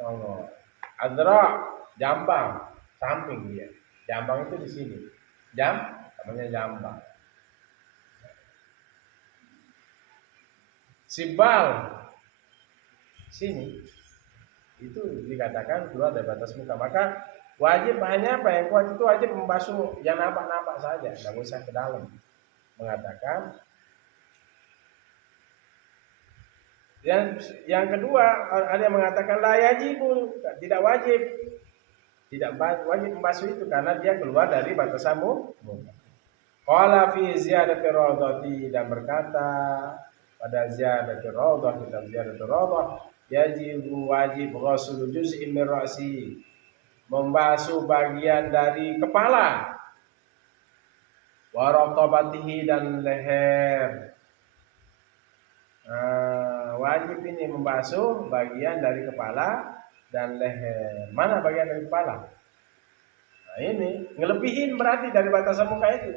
Nongol. Adra jambang samping dia. Jambang itu di sini. Namanya jambang. Sibal sini itu dikatakan keluar dari batas muka. Maka wajib hanya apa yang kuat itu wajib membasuh yang nampak-nampak saja, tidak usah ke dalam. Mengatakan yang kedua ada yang mengatakan la yajibu tidak wajib membasuh itu karena dia keluar dari batasan muka. Qala fi ziyadati rawdati dan berkata pada ziyadati rawdah kitab ziyadati rawdah yajibu wajib ghusl juz'in min ra'si membasuh bagian dari kepala wa raqabatihi dan leher. Wajib ini membasuh bagian dari kepala dan leher. Mana bagian dari kepala? Nah, ini ngelebihin berarti dari batasan muka itu.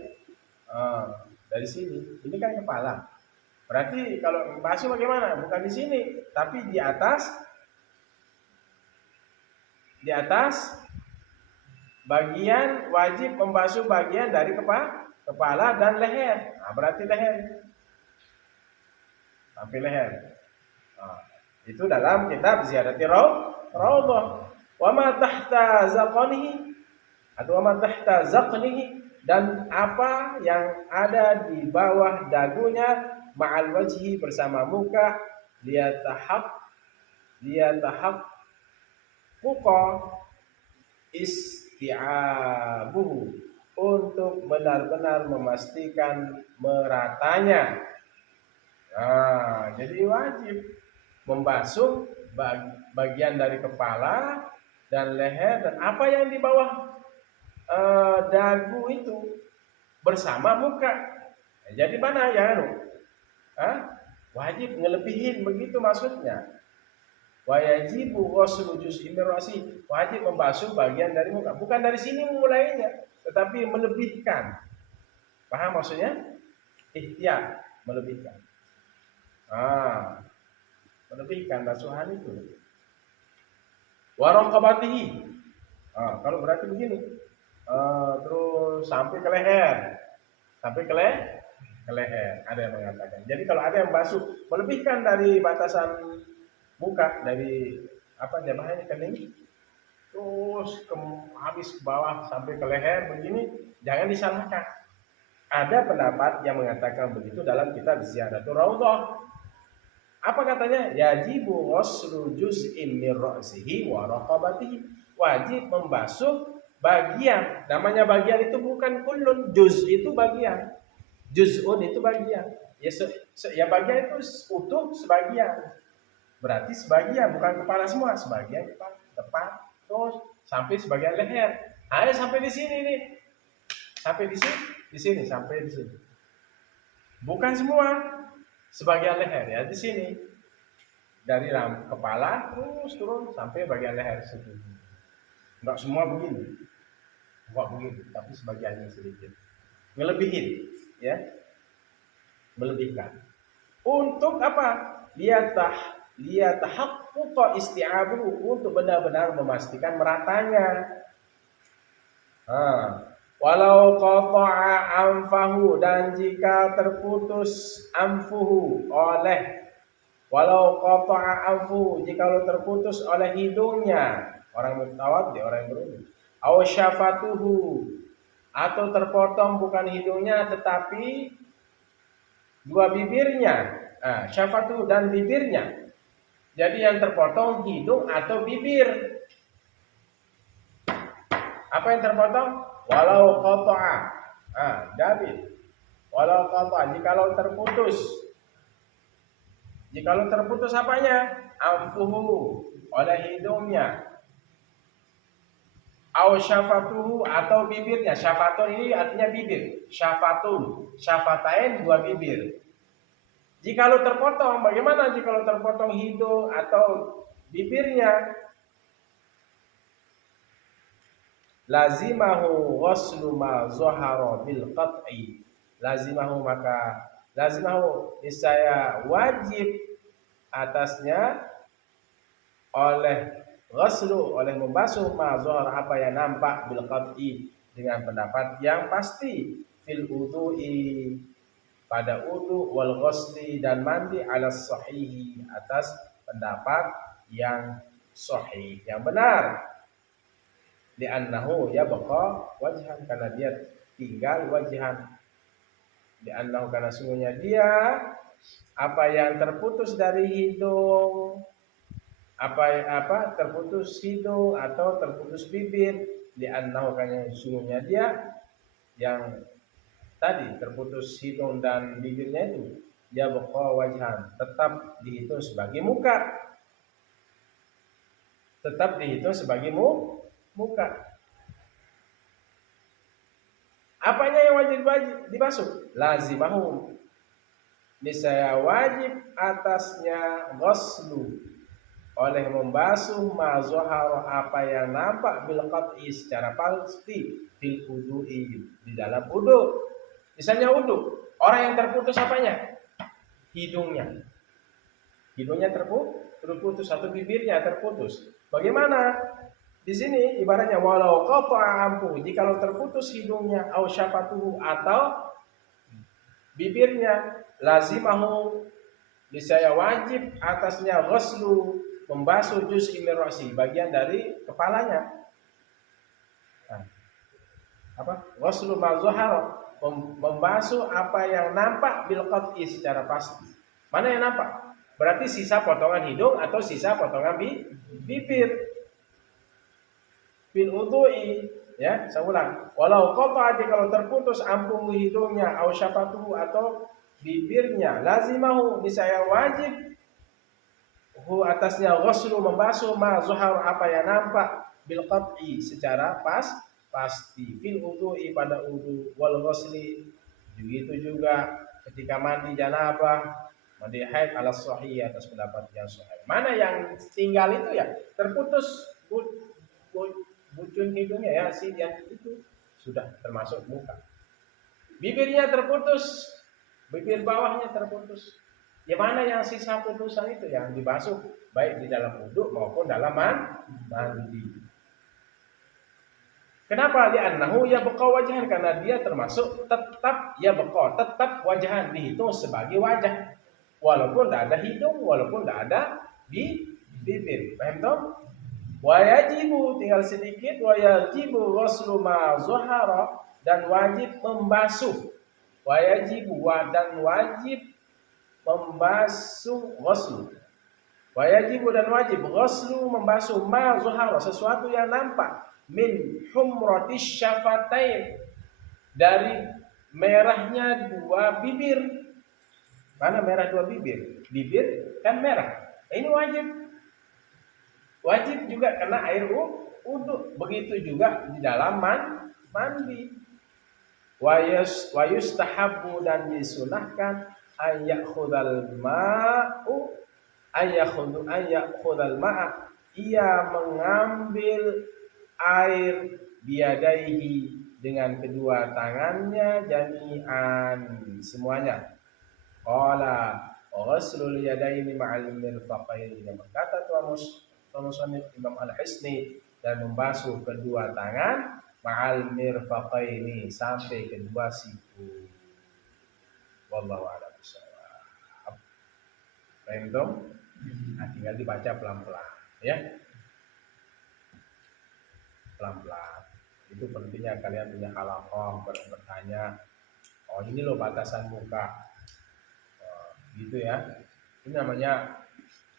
Dari sini, ini kan kepala. Berarti kalau membasuh bagaimana? Bukan di sini, tapi di atas bagian wajib membasuh bagian dari kepala dan leher. Nah, berarti leher sampai leher. Itu dalam kitab Ziyadati Rawdah. Wa ma tahta zaqnihi atau wa ma tahta zaqnihi dan apa yang ada di bawah dagunya ma'al wajhi bersama muka liyatahaq fuqa isti'abuhu untuk benar-benar memastikan meratanya. Jadi wajib membasuh bagian dari kepala dan leher dan apa yang di bawah dagu itu bersama muka. Jadi mana ya wajib ngelebihin begitu maksudnya. Wa yajibu ghuslu juz'in min ra'si wajib membasuh bagian dari muka. Bukan dari sini memulainya, tetapi melebihkan. Paham maksudnya? Ihtiyat, melebihkan. Melebihkan basuhan itu. Wa raqabatihi. Kalau berarti begini. Terus sampai ke leher. Sampai ke leher. Ada yang mengatakan. Jadi kalau ada yang basuh melebihkan dari batasan muka dari jabahnya kening terus habis ke bawah sampai ke leher begini, jangan disalahkan. Ada pendapat yang mengatakan begitu dalam kitab Ziyadatul Rawdah. Apa katanya? Yajibu ghuslu juz'in min ra'sihi wa raqabatihi. Wajib membasuh bagian. Namanya bagian itu bukan kullun, juz itu bagian. Juz'un itu bagian. Ya bagian itu utuh sebagian. Berarti sebagian, bukan kepala semua, sebagian kepala depan, terus sampai sebagian leher. Ayo sampai di sini nih. Sampai di sini, sampai di sini. Bukan semua. Sebagian leher ya di sini dari kepala terus turun sampai bagian leher situ. Enggak semua begini. Enggak begini, tapi sebagiannya sedikit. Ngelebihin, ya. Melebihkan. Untuk apa? Liyatahaqquqa isti'abuhu, untuk benar-benar memastikan meratanya. Walau qata'a anfahu, dan jika terputus anfuhu oleh jika terputus oleh hidungnya, orang mutawaddi, orang yang berumur. Aw syafatuhu, atau terpotong bukan hidungnya tetapi dua bibirnya. Syafatuhu dan bibirnya. Jadi yang terpotong hidung atau bibir. Apa yang terpotong? Walau qata'a. David. Walau qata'a, jikalau terputus. Jikalau terputus apanya? Anfuhu, oleh hidungnya. Au syafatuhu, atau bibirnya. Syafatun ini artinya bibir. Syafatun, syafatain, dua bibir. Jikalau terpotong, bagaimana jikalau terpotong hidung atau bibirnya? Lazimahu ghaslu ma zahara bil qat'i. Lazimahu niscaya wajib atasnya oleh membasuh ma zahara, apa yang nampak, bil qat'i, dengan pendapat yang pasti, fil wudu'i, pada wudu, wal ghusli, dan mandi, ala sahihi, atas pendapat yang sahih, yang benar. Li'annahu yabqa wajhan, karena dia tinggal wajhan. Li'annahu, karena sungguhnya dia, apa yang terputus dari hidung, terputus hidung atau terputus bibir. Li'annahu, karena sungguhnya dia yang tadi terputus hidung dan bibirnya itu, yabqa wajhan, tetap dihitung sebagai muka. Tetap dihitung sebagai muka. Apanya yang wajib dibasuh? Lazimahu, niscaya wajib atasnya ghuslu, oleh membasuh ma zahara, apa yang nampak, bil qat'i, secara pasti, fil wudu'i, di dalam wudu. Misalnya wudu, orang yang terputus apanya? Hidungnya. Hidungnya terputus, atau bibirnya terputus. Bagaimana? Di sini ibaratnya walau qata'a anfuhu, jikalau terputus hidungnya, au syafatuhu, atau bibirnya, lazimahu, niscaya wajib atasnya ghuslu, membasuh juz'i min ra'si, bagian dari kepalanya. Ghuslu ma zahara, membasuh apa yang nampak, bil qat'i, secara pasti. Mana yang nampak? Berarti sisa potongan hidung atau sisa potongan bibir. Bil wudu'i, ya, saya ulang. Walau qata'a, kalau terputus anfuhu, hidungnya, au syafatuhu, atau bibirnya, lazimahu, niscaya wajib atasnya ghuslu, membasuh ma zahar, apa yang nampak, bil qat'i, secara pasti, fil wudu'i, pada wudu, wal ghusli, begitu juga ketika mandi janabah, mandi haid, ala sahih, atas pendapat yang sahih. Mana yang tinggal itu ya terputus bucun hidungnya, ya, yang itu sudah termasuk muka. Bibirnya terputus, bibir bawahnya terputus. Ya, mana yang sisa putusan itu yang dibasuh, baik di dalam wudu maupun dalam mandi. Kenapa? Li'annahu yabqa wajhan, karena dia termasuk tetap tetap wajhan, dihitung sebagai wajah. Walaupun tidak ada hidung, walaupun tidak ada bibir. Paham toh? Wajibu, tinggal sedikit, wajibu ghuslu ma zahara, dan wajib membasuh. Dan wajib membasuh ghuslu. Wajibu, dan wajib ghuslu, membasuh ma zahara, sesuatu yang nampak, min humratis syafatain, dari merahnya dua bibir. Mana merah dua bibir? Bibir kan merah. Ini wajib juga kena air wudu. Begitu juga di dalam mandi. Wa yustahabbu, dan disunahkan, ayakhudal ma'a, ia mengambil air biadaihi dengan kedua tangannya jami'an semuanya. Qala ghuslul yadaini ma'al mirfaqaini. Berkata Tuan Musannif Imam Al-Hisni, dan membasuh kedua tangan ma'al mirfaqaini sampai kedua siku. Wallahu a'lam bishawab. Paham dong? Nah, tinggal dibaca pelan-pelan ya. Pelan-pelan. Itu pentingnya kalian punya halaqah bertanya, oh ini loh batasan muka. Gitu ya. Ini namanya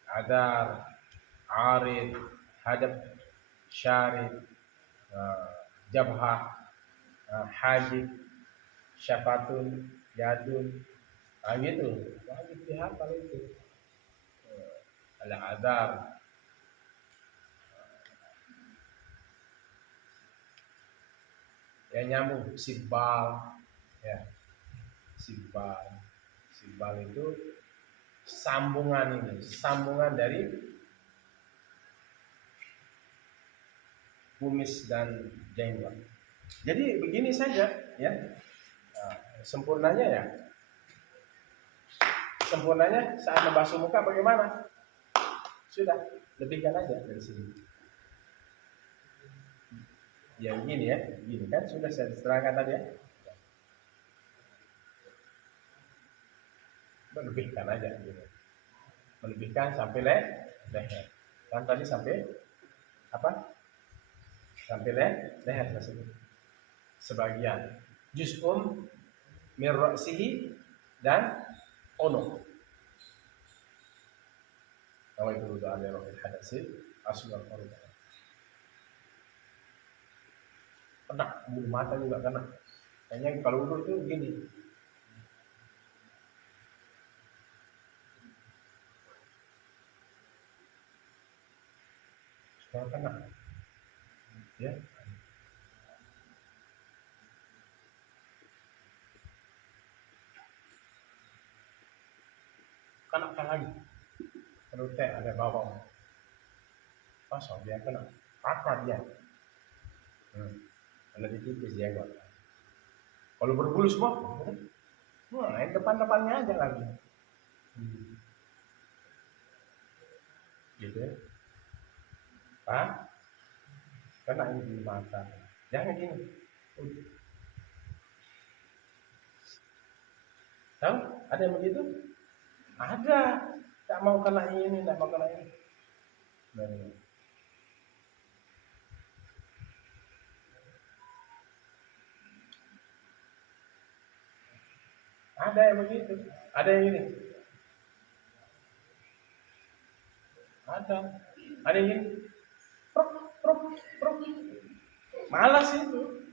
adar, arid, hadab, syarid, jabhah, hajib, syafatun, yadun. Nah gitu. Wajib dihafal itu. Al-adar, yang nyambung, sibal, ya, sibal itu sambungan dari kumis dan jenggot. Jadi begini saja, ya, sempurnanya saat membasuh muka bagaimana? Sudah, lebihkan aja dari sini. Ya begini ya, begini kan sudah saya terangkan tadi ya. Melebihkan aja gitu. Melebihkan sampai leher. Kan tadi sampai apa? Sampai leher tersebut. Sebagian juz'un min ra'sihi dan unuq. Kalau itu udah ada rohil hadasin asal al-farud. Kena bulu mata juga kena. Kayaknya kalau udah itu begini. Sekarang kena. Ya. Kena lagi. Perut teh ada bawang. Pasal dia kena. Apa dia? Ada di tipis dia kok. Kalau berbulu semua, yang depan-depannya aja lagi. Gitu ya. Pak, kena ini di mata. Jangan gini. Tahu? Ada yang begitu? Ada. Tak mau kena ini, tak mau kena ini. Ada yang begitu. Ada yang ini. Ada yang ini. Prok. Malas itu.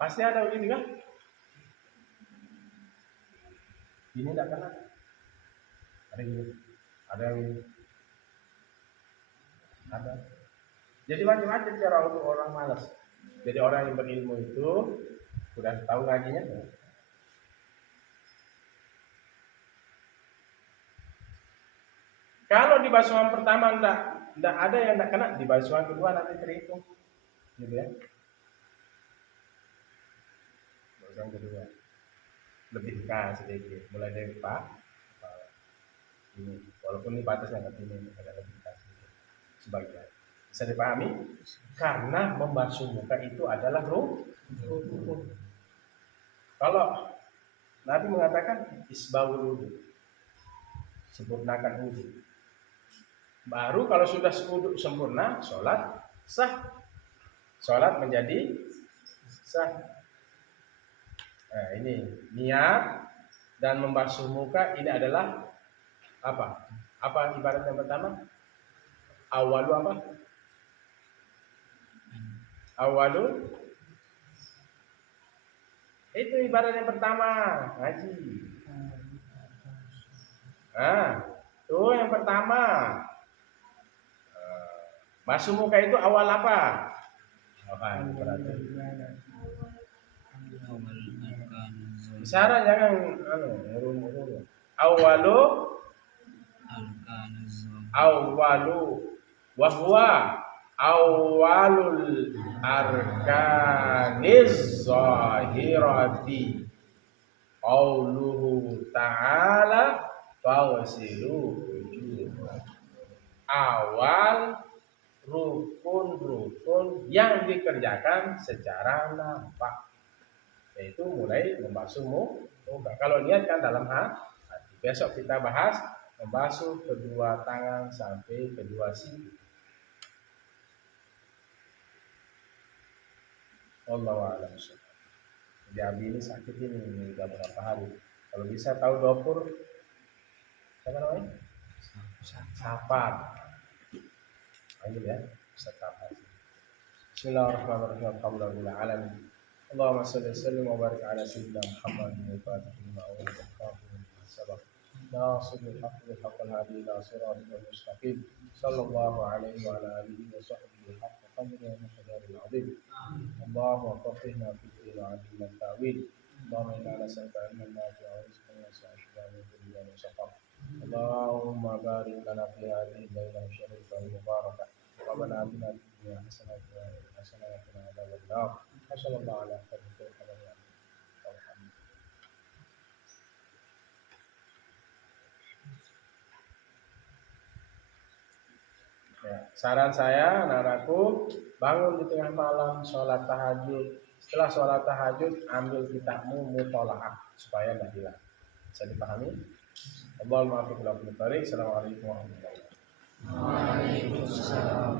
Pasti ada begitu kan? Ini tidak kena. Ada yang ini. Ada yang ini. Ada. Jadi macam-macam cara untuk orang malas. Jadi orang yang berilmu itu sudah tahu ngajinya. Kalau di basuhan pertama enggak ada yang enggak kena, di basuhan kedua nanti terhitung. Gitu ya. Basuhan kedua. Lebihkan sedikit, mulai dari ini. Walaupun ini batasnya tapi ini ada lebihkan sedikit. Sebagian. Bisa dipahami? Karena membasuh muka itu adalah rukun. Kalau Nabi mengatakan isbahul wudu, sempurnakan wudu. Baru kalau sudah wudu sempurna, sholat sah. Sholat menjadi sah. Nah, ini niat dan membasuh muka ini adalah apa? Apa ibarat yang pertama? Awalu apa? Awalu itu ibarat yang pertama ngaji. Tuh yang pertama. Basuh muka itu awal apa? Berarti. Isyarat jangan ngurung-ngurung. Awalu wahwa awalul arkaniz zahirati qauluhu ta'ala fawasilu wujuhakum. Awal rukun-rukun yang dikerjakan secara nampak, yaitu mulai membasuh muka. Kalau niatkan dalam hati. Besok kita bahas membasuh kedua tangan sampai kedua siku. Wallahu a'lam. Jadi Abi ini sakit ini udah berapa hari. Kalau bisa tahu dapur, siapa namanya? Safar. Ayo ya, Safar. Bismillahirrahmanirrahim. Alhamdulillah alamin. Allahumma shalli wa sallim wa barik ala sayyidina Muhammadin wa alihi wa sahbihi. ناصر الحق بالحق الهادي الى صراط المستقيم صلى الله عليه وعلى اله وصحبه حق قدره ومقداره العظيم. اللهم فقهنا في الدين وعلمنا التاويل. اللهم انا نسالك علما نافعا ورزقا واسعا شفاء من كل داء وسقم. اللهم بارك لنا في هذه الليله الشريفه المباركه. ربنا اتنا في الدنيا حسنه وقنا عذاب النار. وصلى الله على خير خلق الله. Ya, saran saya, anak-anakku, bangun di tengah malam, sholat tahajud. Setelah sholat tahajud, ambil kitabmu, mutolaah supaya nggak hilang. Bisa dipahami? Allahumma afiq lakum. Assalamualaikum warahmatullahi wabarakatuh. Waalaikumsalam.